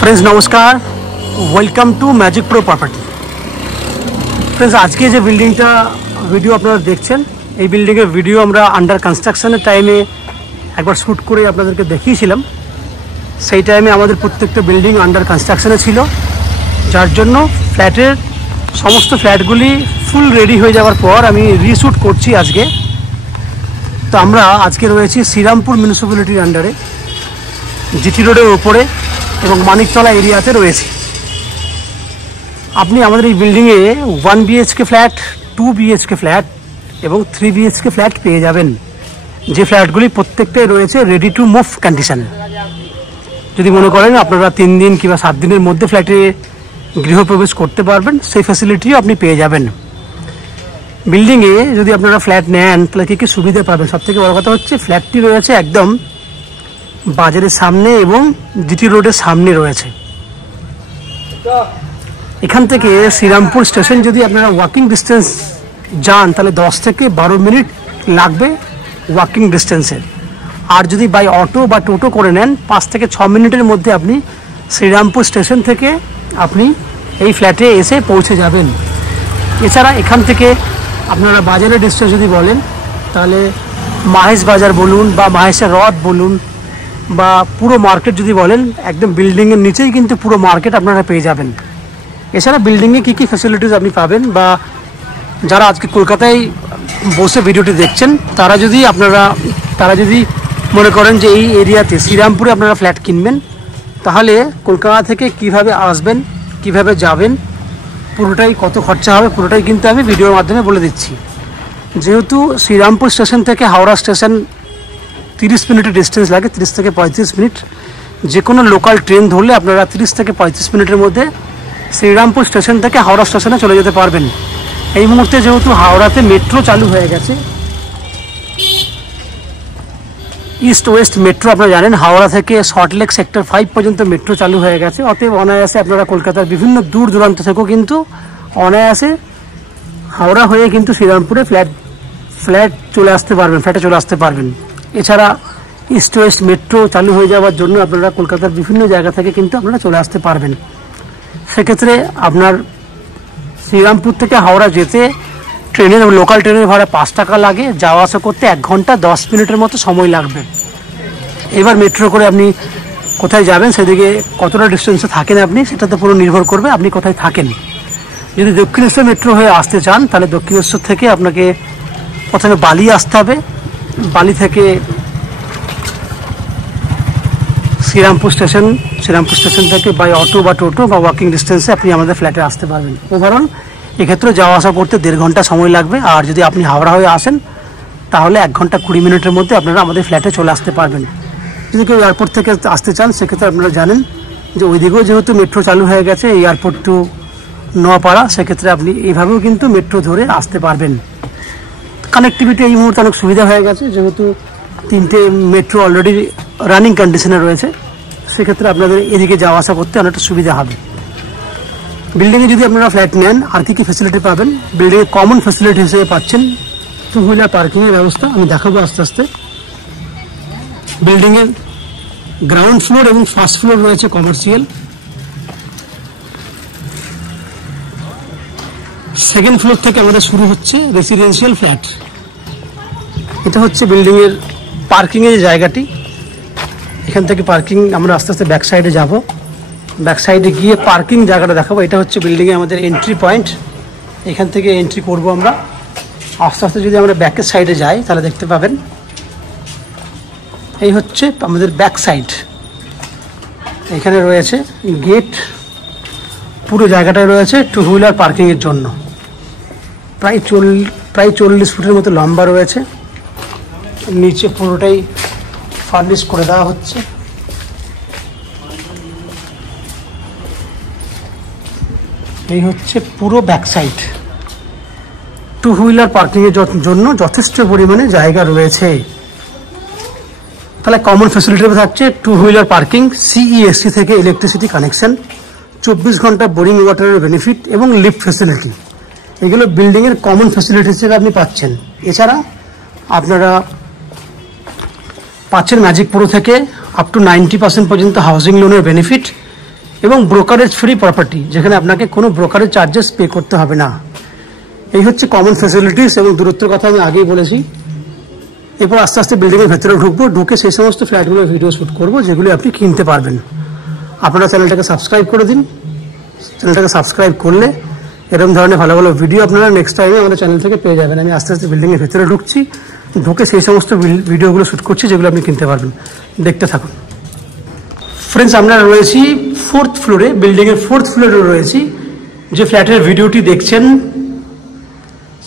Friends नमस्कार, welcome to magic pro property. Friends आज के जो बिल्डिंगटा भिडियो अपनारा देखছেন এই বিল্ডিংয়ের ভিডিও আমরা আন্ডার কনস্ট্রাকশনের টাইমে একবার শ্যুট করে আপনাদেরকে দেখিয়েছিলাম। সেই টাইমে আমাদের প্রত্যেকটা বিল্ডিং আন্ডার কনস্ট্রাকশনে ছিল, যার জন্য ফ্ল্যাটের সমস্ত ফ্ল্যাটগুলি ফুল রেডি হয়ে যাওয়ার পর আমি রিশ্যুট করছি আজকে। তো আমরা আজকে রয়েছি শ্রীরামপুর মিউনিসিপ্যালিটির আন্ডারে, জিটি রোডের ওপরে এবং মানিকতলা এরিয়াতে রয়েছে। আপনি আমাদের এই বিল্ডিংয়ে 1 BHK ফ্ল্যাট, 2 BHK ফ্ল্যাট এবং 3 BHK ফ্ল্যাট পেয়ে যাবেন, যে ফ্ল্যাটগুলি প্রত্যেকটাই রয়েছে রেডি টু মুভ কন্ডিশন। যদি মনে করেন আপনারা 3 দিন কিংবা 7 দিনের মধ্যে ফ্ল্যাটে গৃহপ্রবেশ করতে পারবেন, সেই ফ্যাসিলিটিও আপনি পেয়ে যাবেন। বিল্ডিংয়ে যদি আপনারা ফ্ল্যাট নেন তাহলে কী কী সুবিধা পাবেন? সবথেকে বড় কথা হচ্ছে ফ্ল্যাটটি রয়েছে একদম বাজারের সামনে এবং জিটি রোডের সামনে রয়েছে। এখান থেকে শ্রীরামপুর স্টেশন যদি আপনারা ওয়াকিং ডিস্টেন্স যান তাহলে 10 থেকে 12 মিনিট লাগবে ওয়াকিং ডিস্টেন্সে। আর যদি বাই অটো বা টোটো করে নেন 5 থেকে 6 মিনিটের মধ্যে আপনি শ্রীরামপুর স্টেশন থেকে আপনি এই ফ্ল্যাটে এসে পৌঁছে যাবেন। এছাড়া এখান থেকে আপনারা বাজারের ডিস্টেন্স যদি বলেন তাহলে মাহেশ বাজার বলুন বা মাহেশের রথ বলুন বা পুরো মার্কেট যদি বলেন, একদম বিল্ডিংয়ের নিচেই কিন্তু পুরো মার্কেট আপনারা পেয়ে যাবেন। এছাড়া বিল্ডিংয়ে কী কী ফ্যাসিলিটিস আপনি পাবেন, বা যারা আজকে কলকাতায় বসে ভিডিওটি দেখছেন তারা যদি মনে করেন যে এই এরিয়াতে শ্রীরামপুরে আপনারা ফ্ল্যাট কিনবেন, তাহলে কলকাতা থেকে কিভাবে আসবেন, কিভাবে যাবেন, পুরোটাই কত খরচা হবে পুরোটাই কিন্তু আমি ভিডিওর মাধ্যমে বলে দিচ্ছি। যেহেতু শ্রীরামপুর স্টেশন থেকে হাওড়া স্টেশন 30 মিনিটের ডিস্টেন্স লাগে, 30 থেকে 35 মিনিট। যে কোনো লোকাল ট্রেন ধরলে আপনারা 30 থেকে 35 মিনিটের মধ্যে শ্রীরামপুর স্টেশন থেকে হাওড়া স্টেশনে চলে যেতে পারবেন। এই মুহূর্তে যেহেতু হাওড়াতে মেট্রো চালু হয়ে গেছে, ইস্ট ওয়েস্ট মেট্রো আপনারা জানেন, হাওড়া থেকে সল্টলেক সেক্টর 5 পর্যন্ত মেট্রো চালু হয়ে গেছে। অতএব অনায়াসে আপনারা কলকাতার বিভিন্ন দূর দূরান্ত থেকেও কিন্তু অনায়াসে হাওড়া হয়ে কিন্তু শ্রীরামপুরে ফ্ল্যাটে চলে আসতে পারবেন। এছাড়া ইস্ট ওয়েস্ট মেট্রো চালু হয়ে যাওয়ার জন্য আপনারা কলকাতার বিভিন্ন জায়গা থেকে কিন্তু আপনারা চলে আসতে পারবেন। সেক্ষেত্রে আপনার শ্রীরামপুর থেকে হাওড়া যেতে লোকাল ট্রেনের ভাড়া 5 টাকা লাগে, যাওয়া আসা করতে 1 ঘন্টা 10 মিনিটের মতো সময় লাগবে। এবার মেট্রো করে আপনি কোথায় যাবেন, সেদিকে কতটা ডিস্টেন্সে থাকেন আপনি, সেটাতে পুরো নির্ভর করবে আপনি কোথায় থাকেন। যদি দক্ষিণেশ্বর মেট্রো হয়ে আসতে চান তাহলে দক্ষিণেশ্বর থেকে আপনাকে প্রথমে বালি আসতে হবে, বালি থেকে শ্রীরামপুর স্টেশন থেকে বাই অটো বা টোটো বা ওয়াকিং ডিস্টেন্সে আপনি আমাদের ফ্ল্যাটে আসতে পারবেন। ওভারঅল এক্ষেত্রে যাওয়া আসা করতে 1.5 ঘন্টা সময় লাগবে। আর যদি আপনি হাওড়া হয়ে আসেন তাহলে 1 ঘন্টা 20 মিনিটের মধ্যে আপনারা আমাদের ফ্ল্যাটে চলে আসতে পারবেন। যদি কেউ এয়ারপোর্ট থেকে আসতে চান সেক্ষেত্রে আপনারা জানেন যে ওইদিকেও যেহেতু মেট্রো চালু হয়ে গেছে, এয়ারপোর্ট টু নোয়াপাড়া, সেক্ষেত্রে আপনি এইভাবেও কিন্তু মেট্রো ধরে আসতে পারবেন। কানেক্টিভিটি এই মুহূর্তে অনেক সুবিধা হয়ে গেছে, যেহেতু 3টে মেট্রো অলরেডি রানিং কন্ডিশনে রয়েছে, সেক্ষেত্রে আপনাদের এদিকে যাওয়া আসা করতে অনেকটা সুবিধা হবে। বিল্ডিংয়ে যদি আপনারা ফ্ল্যাট নেন আর কী কী ফ্যাসিলিটি পাবেন, বিল্ডিংয়ে কমন ফ্যাসিলিটি হিসেবে পাচ্ছেন 2 হুইলার পার্কিংয়ের ব্যবস্থা। আমি দেখাবো আস্তে আস্তে। বিল্ডিংয়ের গ্রাউন্ড ফ্লোর এবং ফার্স্ট ফ্লোর রয়েছে কমার্শিয়াল, সেকেন্ড ফ্লোর থেকে আমাদের শুরু হচ্ছে রেসিডেন্সিয়াল ফ্ল্যাট। এটা হচ্ছে বিল্ডিংয়ের পার্কিংয়ের জায়গাটি। এখান থেকে পার্কিং আমরা আস্তে আস্তে ব্যাক সাইডে যাব, ব্যাক সাইডে গিয়ে পার্কিং জায়গাটা দেখাবো। এটা হচ্ছে বিল্ডিংয়ে আমাদের এন্ট্রি পয়েন্ট, এখান থেকে এন্ট্রি করব আমরা। আস্তে আস্তে যদি আমরা ব্যাকের সাইডে যাই তাহলে দেখতে পাবেন এই হচ্ছে আমাদের ব্যাক সাইড। এখানে রয়েছে গেট, পুরো জায়গাটায় রয়েছে 2 হুইলার পার্কিংয়ের জন্য। প্রায় 40 ফুটের মতো লম্বা রয়েছে, নিচে পুরোটাই ফার্নিশ করে দেওয়া হচ্ছে। এই হচ্ছে পুরো ব্যাক সাইড। 2 হুইলার পার্কিংয়ের জন্য যথেষ্ট পরিমাণে জায়গা রয়েছে। তাহলে কমন ফ্যাসিলিটি থাকছে 2 হুইলার পার্কিং, CESC থেকে ইলেকট্রিসিটি কানেকশন, 24 ঘন্টা বোরিং ওয়াটারের বেনিফিট এবং লিফট ফ্যাসিলিটি। এগুলো বিল্ডিংয়ের কমন ফ্যাসিলিটি হিসেবে আপনি পাচ্ছেন। এছাড়া আপনারা পাচ্ছেন ম্যাজিক প্রো থেকে আপ টু 90% পর্যন্ত হাউজিং লোনের বেনিফিট। এবং ব্রোকারেজ ফ্রি প্রপার্টি, যেখানে আপনাকে কোনো ব্রোকারেজ চার্জেস পে করতে হবে না। এই হচ্ছে কমন ফ্যাসিলিটিস এবং দূরত্বের কথা আমি আগেই বলেছি। এরপর আস্তে আস্তে বিল্ডিংয়ের ভেতরে ঢুকবো, ঢুকে সেই সমস্ত ফ্ল্যাটগুলোর ভিডিও শ্যুট করবো যেগুলি আপনি কিনতে পারবেন। আপনারা চ্যানেলটাকে সাবস্ক্রাইব করে দিন। চ্যানেলটাকে সাবস্ক্রাইব করলে এরকম ধরনের ভালো ভালো ভিডিও আপনারা নেক্সট টাইমে আমাদের চ্যানেল থেকে পেয়ে যাবেন। আমি আস্তে আস্তে বিল্ডিংয়ের ভেতরে ঢুকছি, ঢুকে সেই সমস্ত ভিডিওগুলো শ্যুট করছি যেগুলো আপনি কিনতে পারবেন। দেখতে থাকুন। ফ্রেন্ডস, আমরা রয়েছি 4th ফ্লোরে, বিল্ডিংয়ের 4th ফ্লোরে রয়েছি। যে ফ্ল্যাটের ভিডিওটি দেখছেন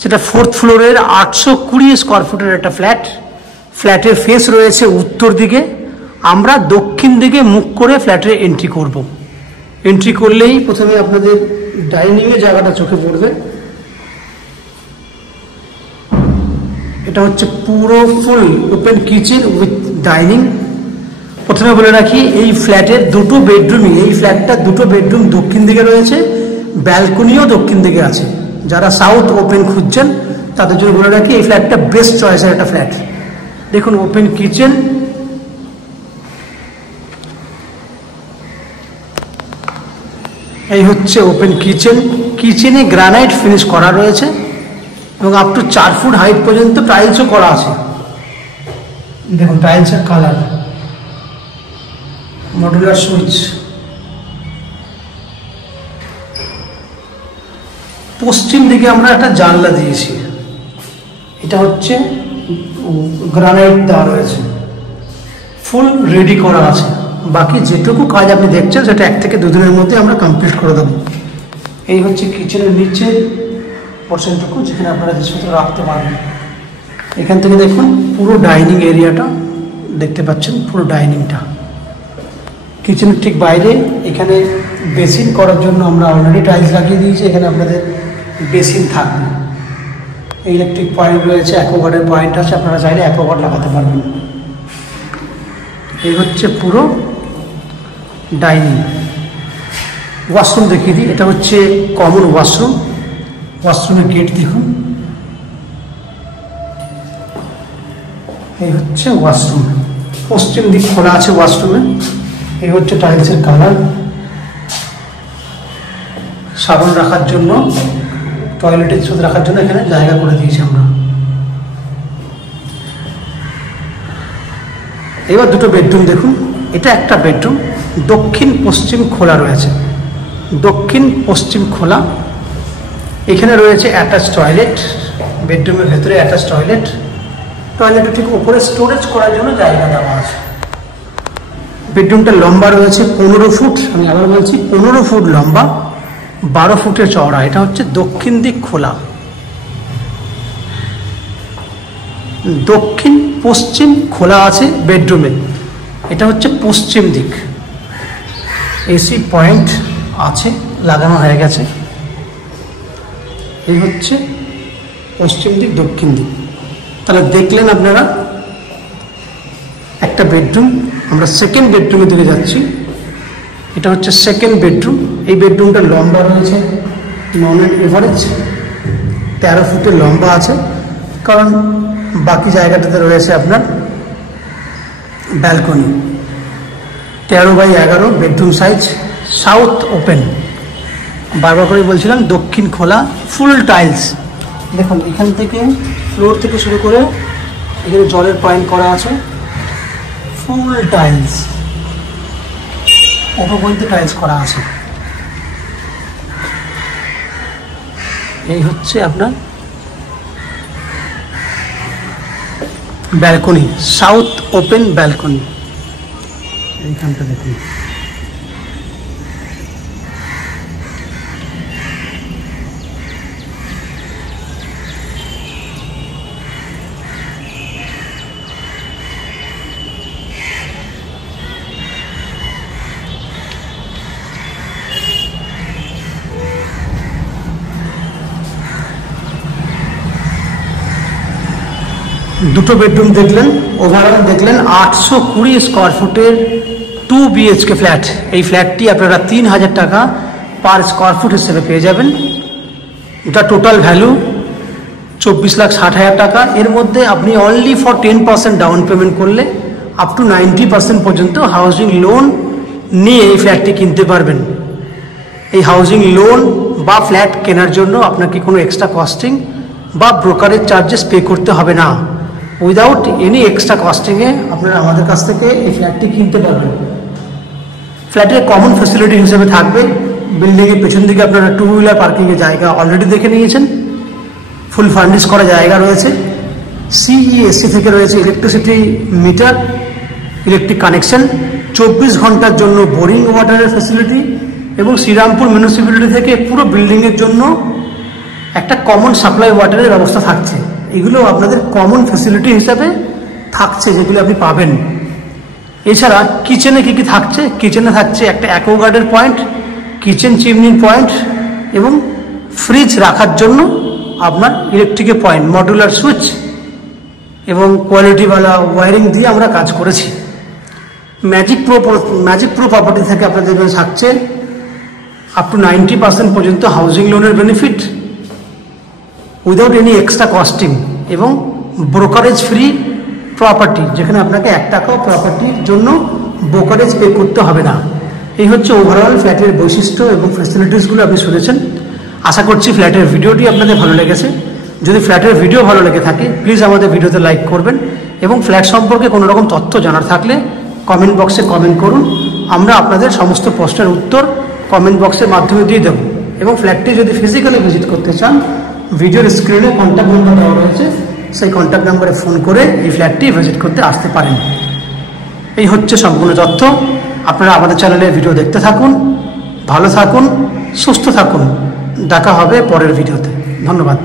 সেটা 4th ফ্লোরের 820 স্কোয়ার ফুটের একটা ফ্ল্যাট। ফ্ল্যাটের ফেস রয়েছে উত্তর দিকে। আমরা দক্ষিণ দিকে মুখ করে ফ্ল্যাটে এন্ট্রি করব। এন্ট্রি করলেই প্রথমে আপনাদের ডাইনিংয়ের জায়গাটা চোখে পড়বে। এটা হচ্ছে পুরো ফুল ওপেন কিচেন উইথ ডাইনিং। প্রথমে বলে রাখি, এই ফ্ল্যাটের দুটো বেডরুমই, এই ফ্ল্যাটটা দুটো বেডরুম দক্ষিণ দিকে রয়েছে, ব্যালকনিও দক্ষিণ দিকে আছে। যারা সাউথ ওপেন খুঁজছেন তাদের জন্য বলে রাখি, এই ফ্ল্যাটটা বেস্ট চয়েসের একটা ফ্ল্যাট। দেখুন ওপেন কিচেন, এই হচ্ছে ওপেন কিচেন। কিচেনে গ্রানাইট ফিনিশ করা রয়েছে এবং আপ টু 4 ফুট হাইট পর্যন্ত টাইলসও করা আছে। দেখুন টাইলসের কালার, মডুলার সুইচ। পশ্চিম দিকে আমরা একটা জানলা দিয়েছি, এটা হচ্ছে গ্রানাইট দেওয়া রয়েছে, ফুল রেডি করা আছে। বাকি যেটুকু কাজ আপনি দেখছেন সেটা 1 থেকে 2 দিনের মধ্যে আমরা কমপ্লিট করে দেবো। এই হচ্ছে কিচেনের নিচে পোর্শনটুকু, যেখানে আপনারা জিনিসপত্র রাখতে পারবেন। এখান থেকে দেখুন পুরো ডাইনিং এরিয়াটা দেখতে পাচ্ছেন, পুরো ডাইনিংটা। কিচেনের ঠিক বাইরে এখানে বেসিন করার জন্য আমরা অলরেডি টাইলস লাগিয়ে দিয়েছি। এখানে আপনাদের বেসিন থাকবে। ইলেকট্রিক পয়েন্ট রয়েছে, অ্যাকোয়াগার্ডের পয়েন্ট আছে, আপনারা চাইলে অ্যাকোয়াগার্ড লাগাতে পারবেন। এই হচ্ছে পুরো ডাইনিং। ওয়াশরুম দেখিয়ে দিই, এটা হচ্ছে কমন ওয়াশরুম। ওয়াশরুমের গেট দেখুন, এই হচ্ছে ওয়াশরুম। পশ্চিম দিক খোলা আছে ওয়াশরুমে। এই হচ্ছে টাইলসের কালার। সাবান রাখার জন্য, টয়লেটের সুদ রাখার জন্য এখানে জায়গা করে দিয়েছি আমরা। এবার দুটো বেডরুম দেখুন। এটা একটা বেডরুম, দক্ষিণ পশ্চিম খোলা রয়েছে, দক্ষিণ পশ্চিম খোলা। এখানে রয়েছে অ্যাটাচ টয়লেট, বেডরুমের ভেতরে অ্যাটাচ টয়লেট। টয়লেটের ঠিক উপরে স্টোরেজ করার জন্য জায়গা দেওয়া আছে। বেডরুমটা লম্বা রয়েছে 15 ফুট, আমি আবার বলছি 15 ফুট লম্বা, 12 ফুটের চওড়া। এটা হচ্ছে দক্ষিণ দিক খোলা, দক্ষিণ পশ্চিম খোলা আছে বেডরুমে। এটা হচ্ছে পশ্চিম দিক। এসি পয়েন্ট আছে, লাগানো হয়ে গেছে। এই হচ্ছে পশ্চিম দিক, দক্ষিণ দিক। তাহলে দেখলেন আপনারা একটা বেডরুম। আমরা সেকেন্ড বেডরুমের দিকে যাচ্ছি। এটা হচ্ছে সেকেন্ড বেডরুম। এই বেডরুমটা লম্বা রয়েছে নন এভারেজ 13 ফুটের লম্বা আছে, কারণ বাকি জায়গাটাতে রয়েছে আপনার balcony. 13x11 bedroom size, south open. বারবার করে বলছিলাম দক্ষিণ খোলা, ফুল টাইলস। দেখুন এখান থেকে ফ্লোর থেকে শুরু করে এখানে জলের পয়েন্ট করা আছে, ফুল টাইলস, ওপর পর্যন্ত টাইলস করা আছে। এই হচ্ছে আপনার ব্যালকনি, সাউথ ওপেন ব্যালকনি। এইখানটা দেখুন। দুটো বেডরুম দেখলেন, ওভারঅল দেখলেন 820 স্কোয়ার ফুটের 2 BHK ফ্ল্যাট। এই ফ্ল্যাটটি আপনারা 3000 টাকা পার স্কোয়ার ফুট হিসেবে পেয়ে যাবেন। এটা টোটাল ভ্যালু 24,60,000 টাকা। এর মধ্যে আপনি অনলি ফর 10% ডাউন পেমেন্ট করলে আপ টু 90% পর্যন্ত হাউজিং লোন নিয়ে এই ফ্ল্যাটটি কিনতে পারবেন। এই হাউজিং লোন বা ফ্ল্যাট কেনার জন্য আপনাকে কোনো এক্সট্রা কস্টিং বা ব্রোকারেজ চার্জেস পে করতে হবে না। উইদাউট এনি এক্সট্রা কস্টিংয়ে আপনারা আমাদের কাছ থেকে এই ফ্ল্যাটটি কিনতে পারবেন। ফ্ল্যাটের কমন ফ্যাসিলিটি হিসেবে থাকবে, বিল্ডিংয়ের পেছন দিকে আপনারা টু হুইলার পার্কিংয়ের জায়গা অলরেডি দেখে নিয়েছেন, ফুল ফার্নিশ করা জায়গা রয়েছে, সিইএসসি থেকে রয়েছে ইলেকট্রিসিটি মিটার, ইলেকট্রিক কানেকশন, 24 ঘন্টার জন্য বোরিং ওয়াটারের ফ্যাসিলিটি এবং শ্রীরামপুর মিউনিসিপ্যালিটি থেকে পুরো বিল্ডিংয়ের জন্য একটা কমন সাপ্লাই ওয়াটারের ব্যবস্থা থাকছে। এগুলো আপনাদের কমন ফ্যাসিলিটি হিসাবে থাকছে, যেগুলো আপনি পাবেন। এছাড়া কিচেনে কী কী থাকছে, কিচেনে থাকছে একটা অ্যাকোয়াগার্ডের পয়েন্ট, কিচেন চিমনির পয়েন্ট এবং ফ্রিজ রাখার জন্য আপনার ইলেকট্রিকের পয়েন্ট, মডুলার সুইচ এবং কোয়ালিটিওয়ালা ওয়ারিং দিয়ে আমরা কাজ করেছি। ম্যাজিক প্রো প্রপার্টি থেকে আপনাদের থাকছে আপ টু 90% পর্যন্ত হাউজিং লোনের benefit without any extra costing এবং ব্রোকারেজ ফ্রি প্রপার্টি, যেখানে আপনাকে 1 টাকাও প্রপার্টির জন্য ব্রোকারেজ পে করতে হবে না। এই হচ্ছে ওভারঅল ফ্ল্যাটের বৈশিষ্ট্য এবং ফ্যাসিলিটিসগুলো আপনি শুনেছেন। আশা করছি ফ্ল্যাটের ভিডিওটি আপনাদের ভালো লেগেছে। যদি ফ্ল্যাটের ভিডিও ভালো লেগে থাকে প্লিজ আমাদের ভিডিওতে লাইক করবেন এবং ফ্ল্যাট সম্পর্কে কোনো রকম তথ্য জানার থাকলে কমেন্ট বক্সে কমেন্ট করুন। আমরা আপনাদের সমস্ত প্রশ্নের উত্তর কমেন্ট বক্সের মাধ্যমে দিয়ে দেবো। এবং ফ্ল্যাটটি যদি ফিজিক্যালি ভিজিট করতে চান, ভিডিওর স্ক্রিনে কন্ট্যাক্ট নাম্বার দেওয়া রয়েছে, সেই কন্ট্যাক্ট নাম্বারে ফোন করে এই ফ্ল্যাটটি ভিজিট করতে আসতে পারেন। এই হচ্ছে সম্পূর্ণ তথ্য। আপনারা আমাদের চ্যানেলে ভিডিও দেখতে থাকুন, ভালো থাকুন, সুস্থ থাকুন। দেখা হবে পরের ভিডিওতে। ধন্যবাদ।